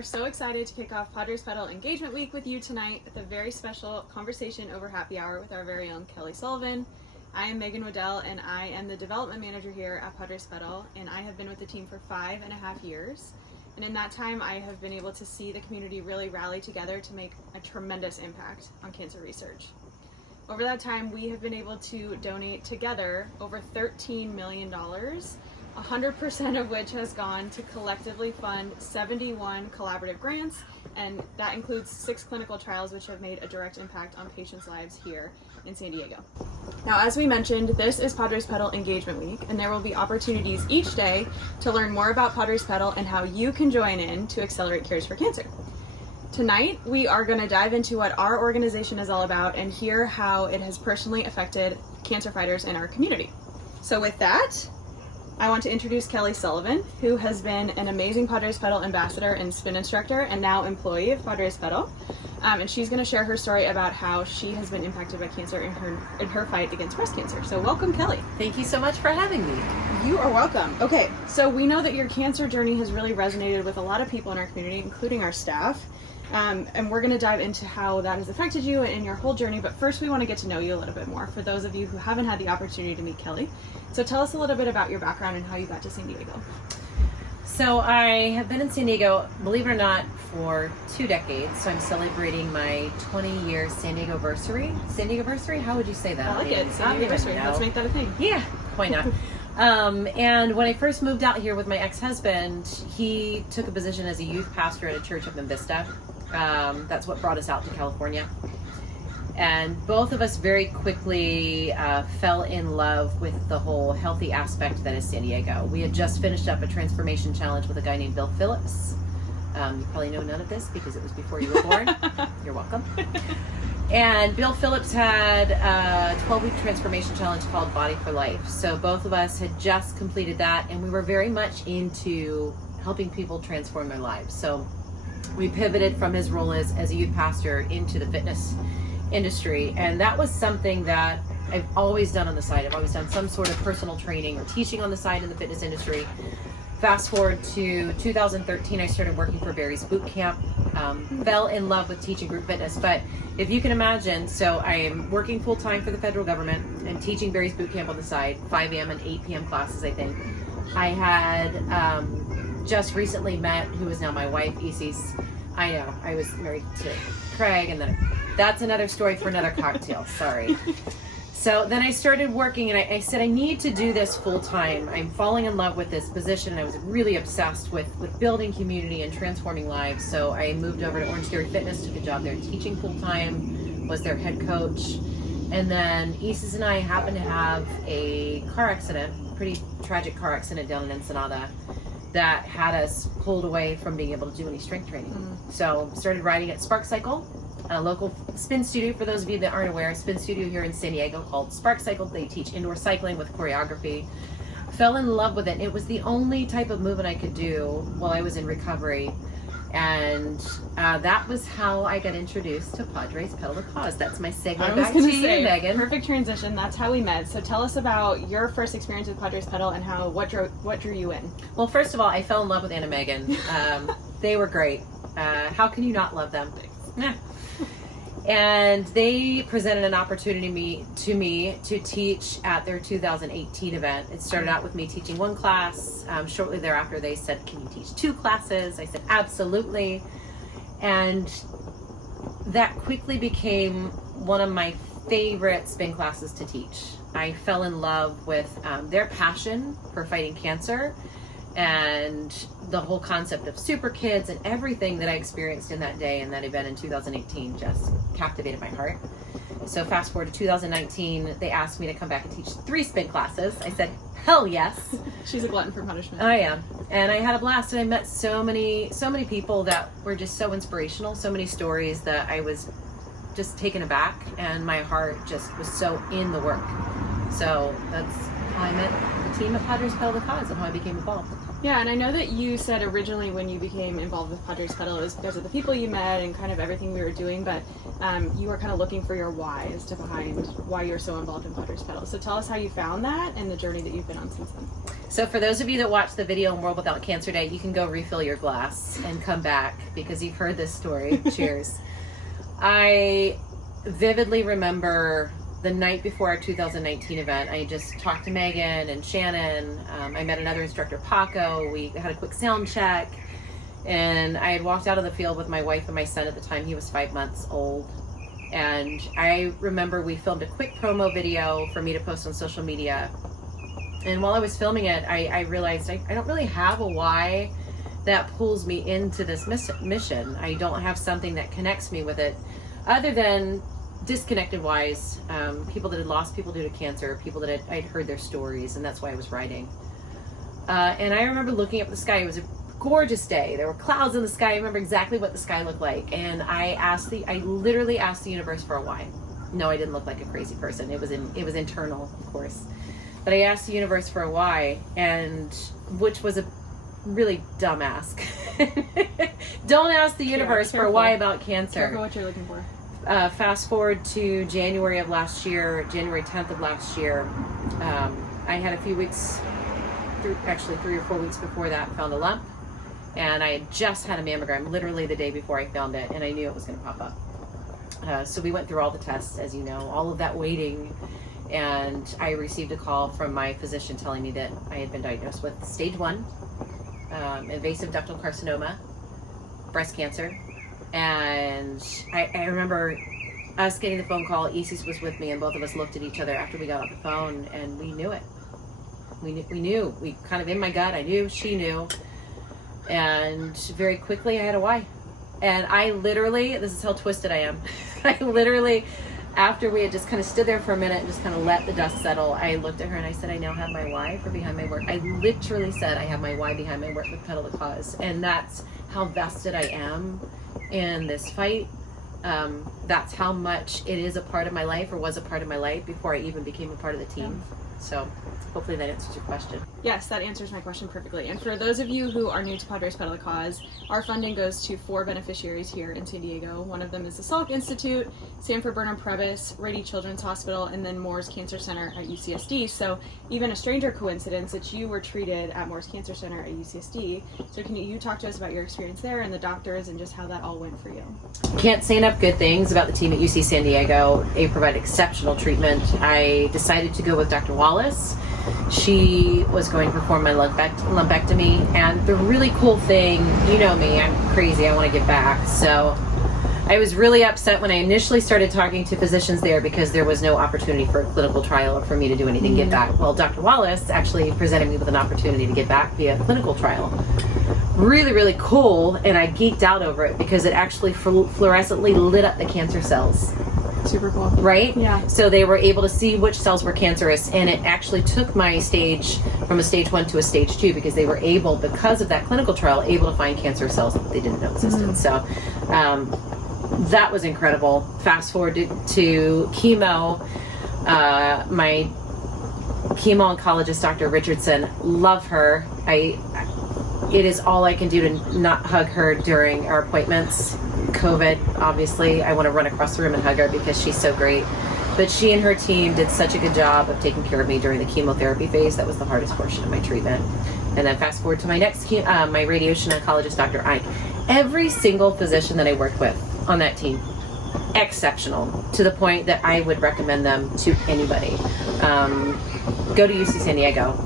are so excited to kick off Padres Pedal Engagement Week with you tonight with a very special conversation over happy hour with our very own Kellie Sullivan. I am Megan Waddell, and I am the development manager here at Padres Pedal, and I have been with the team for 5.5 years. And in that time, I have been able to see the community really rally together to make a tremendous impact on cancer research. Over that time, we have been able to donate together over $13 million, 100% of which has gone to collectively fund 71 collaborative grants, and that includes 6 clinical trials which have made a direct impact on patients' lives here in San Diego. Now, as we mentioned, this is Padres Pedal Engagement Week, and there will be opportunities each day to learn more about Padres Pedal and how you can join in to accelerate cures for cancer. Tonight, we are going to dive into what our organization is all about and hear how it has personally affected cancer fighters in our community. So with that, I want to introduce Kellie Sullivan, who has been an amazing Padres Pedal ambassador and spin instructor and now employee of Padres Pedal. And she's going to share her story about how she has been impacted by cancer in her fight against breast cancer. So welcome, Kellie. Thank you so much for having me. You are welcome. Okay, so we know that your cancer journey has really resonated with a lot of people in our community, including our staff. And we're going to dive into how that has affected you in your whole journey. But first, we want to get to know you a little bit more for those of you who haven't had the opportunity to meet Kellie. So tell us a little bit about your background and how you got to San Diego. So I have been in San Diego, believe it or not, for 2 decades. So I'm celebrating my 20-year San Diego versary. San Diego versary? How would you say that? I like it. San Diego versary. Let's make that a thing. Yeah, why not? And when I first moved out here with my ex-husband, he took a position as a youth pastor at a church up in Vista. That's what brought us out to California. And both of us very quickly fell in love with the whole healthy aspect that is San Diego. We had just finished up a transformation challenge with a guy named Bill Phillips. You probably know none of this because it was before you were born. You're welcome. And Bill Phillips had a 12-week transformation challenge called Body for Life. So both of us had just completed that, and we were very much into helping people transform their lives. So we pivoted from his role as a youth pastor into the fitness industry, and that was something that I've always done on the side. I've always done some sort of personal training or teaching on the side in the fitness industry. Fast forward to 2013, I started working for Barry's Boot Camp. Fell in love with teaching group fitness, but if you can imagine, so I am working full-time for the federal government and teaching Barry's Boot Camp on the side, 5 a.m. and 8 p.m. classes, I think. I had just recently met, who is now my wife, Isis. I know, I was married to Craig, and then that's another story for another cocktail, sorry. So then I started working, and I said, I need to do this full time. I'm falling in love with this position, and I was really obsessed with building community and transforming lives. So I moved over to Orange Theory Fitness, took a job there teaching full time, was their head coach. And then Isis and I happened to have a car accident, pretty tragic car accident down in Ensenada, that had us pulled away from being able to do any strength training. So started riding at Spark Cycle, a local spin studio, for those of you that aren't aware, a spin studio here in San Diego called Spark Cycle. They teach indoor cycling with choreography. Fell in love with it. It was the only type of movement I could do while I was in recovery. And that was how I got introduced to Padres Pedal the Cause. That's my segue back to you, Megan. Perfect transition. That's how we met. So tell us about your first experience with Padres Pedal and what drew you in. Well, first of all, I fell in love with Anna Megan. They were great. How can you not love them? Yeah. And they presented an opportunity to me to teach at their 2018 event. It started out with me teaching 1 class. Shortly thereafter, they said, can you teach 2 classes? I said, absolutely. And that quickly became one of my favorite spin classes to teach. I fell in love with their passion for fighting cancer and the whole concept of super kids, and everything that I experienced in that day and that event in 2018 just captivated my heart. So fast forward to 2019, they asked me to come back and teach 3 spin classes. I said, hell yes. She's a glutton for punishment. I am. And I had a blast, and I met so many people that were just so inspirational, so many stories that I was just taken aback, and my heart just was so in the work. So that's how I met the team of Padres Pedal the Cause and how I became involved. Yeah, and I know that you said originally when you became involved with Padres Pedal, it was because of the people you met and kind of everything we were doing, but you were kind of looking for your why as to behind why you're so involved in Padres Pedal. So tell us how you found that and the journey that you've been on since then. So for those of you that watched the video on World Without Cancer Day, you can go refill your glass and come back because you've heard this story. Cheers. I vividly remember the night before our 2019 event. I just talked to Megan and Shannon. I met another instructor, Paco. We had a quick sound check. And I had walked out of the field with my wife and my son at the time. He was 5 months old. And I remember we filmed a quick promo video for me to post on social media. And while I was filming it, I realized I don't really have a why that pulls me into this mission. I don't have something that connects me with it other than disconnected wise, people that had lost people due to cancer, people that I'd heard their stories, and that's why I was writing. And I remember looking up at the sky. It was a gorgeous day. There were clouds in the sky. I remember exactly what the sky looked like. And I literally asked the universe for a why. No, I didn't look like a crazy person. It was internal, of course. But I asked the universe for a why, and which was a really dumb ask. Don't ask the universe for a why about cancer. Careful what you're looking for. Fast forward to January of last year, January 10th of last year. I had a few weeks, actually 3 or 4 weeks before that, found a lump. And I had just had a mammogram literally the day before I found it, and I knew it was going to pop up. So we went through all the tests, as you know, all of that waiting. And I received a call from my physician telling me that I had been diagnosed with stage 1, invasive ductal carcinoma, breast cancer. And I remember us getting the phone call. Isis was with me, and both of us looked at each other after we got off the phone, and we knew it. We knew. We kind of, in my gut, I knew, she knew. And very quickly I had a why. And I literally, this is how twisted I am. I literally, after we had just kind of stood there for a minute and just kind of let the dust settle, I looked at her and I said, I now have my why for behind my work. I literally said, I have my why behind my work with Pedal the Cause. And that's how vested I am in this fight. That's how much it is a part of my life, or was a part of my life before I even became a part of the team. So hopefully that answers your question. Yes, that answers my question perfectly. And for those of you who are new to Padres Pedal the Cause, our funding goes to 4 beneficiaries here in San Diego. One of them is the Salk Institute, Sanford, Burnham, Prebys, Rady Children's Hospital, and then Moore's Cancer Center at UCSD. So even a stranger coincidence that you were treated at Moore's Cancer Center at UCSD. So can you talk to us about your experience there and the doctors and just how that all went for you? Can't say enough good things about the team at UC San Diego. They provide exceptional treatment. I decided to go with Dr. Wallace. She was going to perform my lumpectomy, and the really cool thing, you know me, I'm crazy, I want to give back. So I was really upset when I initially started talking to physicians there because there was no opportunity for a clinical trial or for me to do anything give back. Well, Dr. Wallace actually presented me with an opportunity to give back via clinical trial. Really, really cool, and I geeked out over it because it actually fluorescently lit up the cancer cells. Super cool. Right? Yeah. So they were able to see which cells were cancerous, and it actually took my stage from a stage 1 to a stage 2 because they were able, because of that clinical trial, able to find cancer cells that they didn't know existed. So that was incredible. Fast forward to chemo. My chemo oncologist, Dr. Richardson, love her. It is all I can do to not hug her during our appointments. COVID, obviously, I want to run across the room and hug her because she's so great. But she and her team did such a good job of taking care of me during the chemotherapy phase. That was the hardest portion of my treatment. And then fast forward to my next, my radiation oncologist, Dr. Ike. Every single physician that I worked with on that team, exceptional, to the point that I would recommend them to anybody. Go to UC San Diego.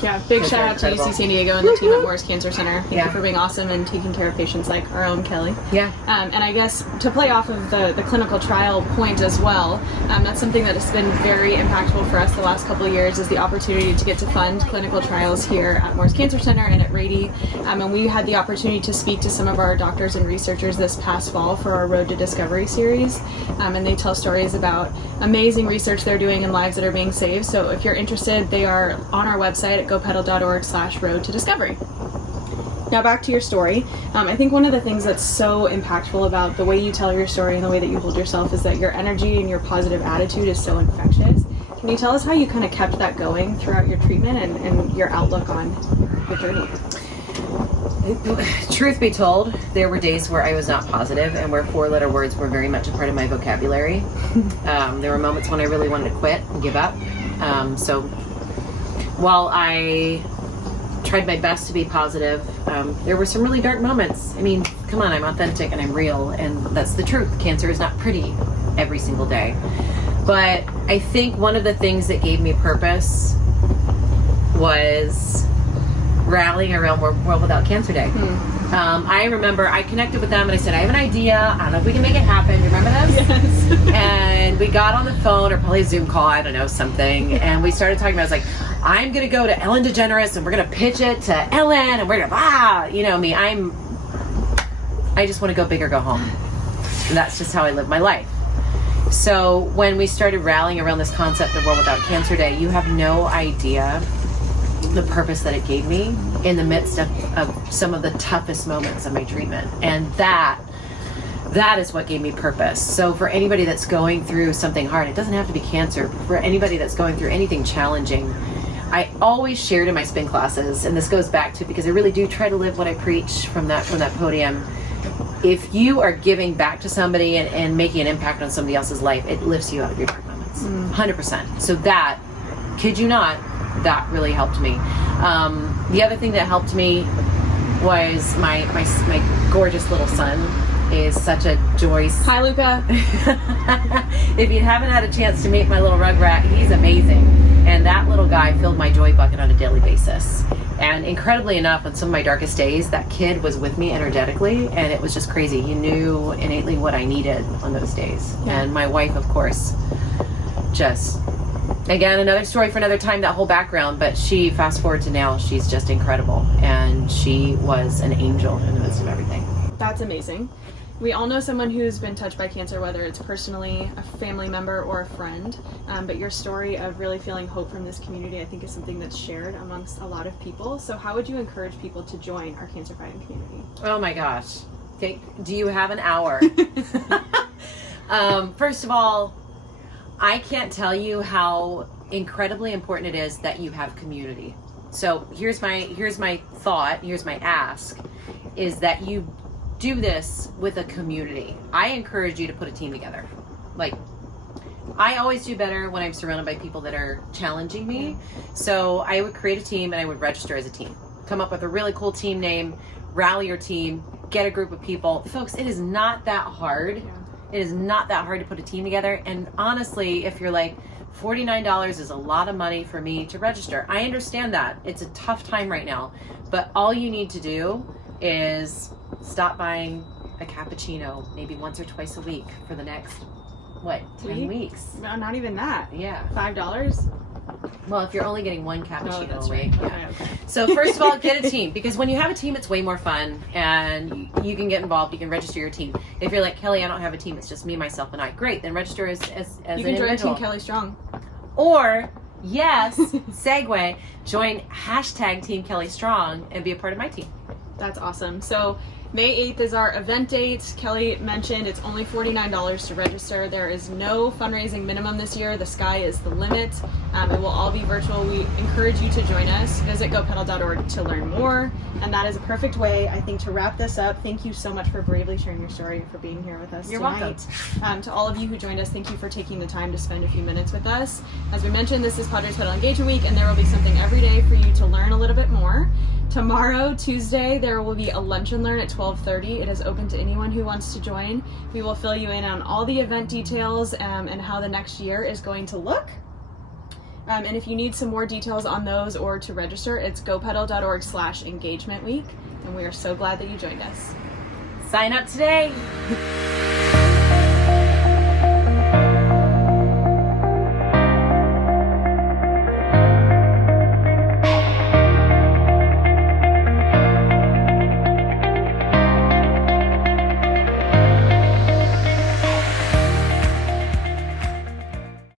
Yeah, big shout out to UC San Diego and the team at Moore's Cancer Center. Thank you for being awesome and taking care of patients like our own Kellie. Yeah. And I guess to play off of the clinical trial point as well, that's something that has been very impactful for us the last couple of years, is the opportunity to get to fund clinical trials here at Moore's Cancer Center and at Rady. And we had the opportunity to speak to some of our doctors and researchers this past fall for our Road to Discovery series. And they tell stories about amazing research they're doing and lives that are being saved. So if you're interested, they are on our website at gopedal.org/road to discovery. Now back to your story. I think one of the things that's so impactful about the way you tell your story and the way that you hold yourself is that your energy and your positive attitude is so infectious. Can you tell us how you kind of kept that going throughout your treatment and your outlook on your journey? Truth be told, there were days where I was not positive and where 4-letter words were very much a part of my vocabulary. There were moments when I really wanted to quit and give up. So while I tried my best to be positive, there were some really dark moments. I mean, come on, I'm authentic and I'm real, and that's the truth. Cancer is not pretty every single day. But I think one of the things that gave me purpose was rallying around World Without Cancer Day. I remember I connected with them and I said, I have an idea. I don't know if we can make it happen. You remember this? Yes. And we got on the phone, or probably a Zoom call, I don't know, something. And we started talking about, I was like, I'm going to go to Ellen DeGeneres and we're going to pitch it to Ellen and we're going to, you know me, I just want to go big or go home. And that's just how I live my life. So when we started rallying around this concept of World Without Cancer Day, you have no idea the purpose that it gave me in the midst of some of the toughest moments of my treatment. And that is what gave me purpose. So for anybody that's going through something hard, it doesn't have to be cancer, but for anybody that's going through anything challenging, I always shared in my spin classes, and this goes back to, because I really do try to live what I preach from that podium. If you are giving back to somebody and making an impact on somebody else's life, it lifts you out of your dark moments, 100%. So that, kid you not, that really helped me. The other thing that helped me was my gorgeous little son is such a joy. Hi, Luca. If you haven't had a chance to meet my little rugrat, he's amazing. And that little guy filled my joy bucket on a daily basis. And incredibly enough, on some of my darkest days, that kid was with me energetically, and it was just crazy. He knew innately what I needed on those days. Yeah. And my wife, of course, just, again, another story for another time, that whole background, but she, fast forward to now, she's just incredible. And she was an angel in the midst of everything. That's amazing. We all know someone who's been touched by cancer, whether it's personally, a family member, or a friend. But your story of really feeling hope from this community, I think, is something that's shared amongst a lot of people. So how would you encourage people to join our cancer fighting community? Oh my gosh. Do you have an hour? First of all, I can't tell you how incredibly important it is that you have community. So here's my thought, here's my ask, is that you do this with a community. I encourage you to put a team together. Like, I always do better when I'm surrounded by people that are challenging me. So I would create a team and I would register as a team. Come up with a really cool team name, rally your team, get a group of people. Folks, it is not that hard. Yeah. It is not that hard to put a team together. And honestly, if you're like, $49 is a lot of money for me to register, I understand that. It's a tough time right now. But all you need to do is stop buying a cappuccino maybe once or twice a week for the next, 10 weeks? No, not even that. Yeah. $5? Well, if you're only getting one cappuccino that's a week. right. Yeah. Okay. So first of all, get a team, because when you have a team, it's way more fun, and you can get involved. You can register your team. If you're like, Kelly, I don't have a team, it's just me, myself, and I. Great, then register as You an can join individual. Team Kelly Strong. Or, yes, segue, join hashtag Team Kelly Strong and be a part of my team. That's awesome. So May 8th is our event date. Kelly mentioned it's only $49 to register. There is no fundraising minimum this year. The sky is the limit. It will all be virtual. We encourage you to join us. Visit gopedal.org to learn more. And that is a perfect way, I think, to wrap this up. Thank you so much for bravely sharing your story and for being here with us You're tonight. Welcome. To all of you who joined us, thank you for taking the time to spend a few minutes with us. As we mentioned, this is Padres Pedal Engagement Week, and there will be something every day for you to learn a little bit more. Tomorrow, Tuesday, there will be a lunch and learn at 12:30. It is open to anyone who wants to join. We will fill you in on all the event details and how the next year is going to look. And if you need some more details on those or to register, it's gopedal.org/engagement week. And we are so glad that you joined us. Sign up today.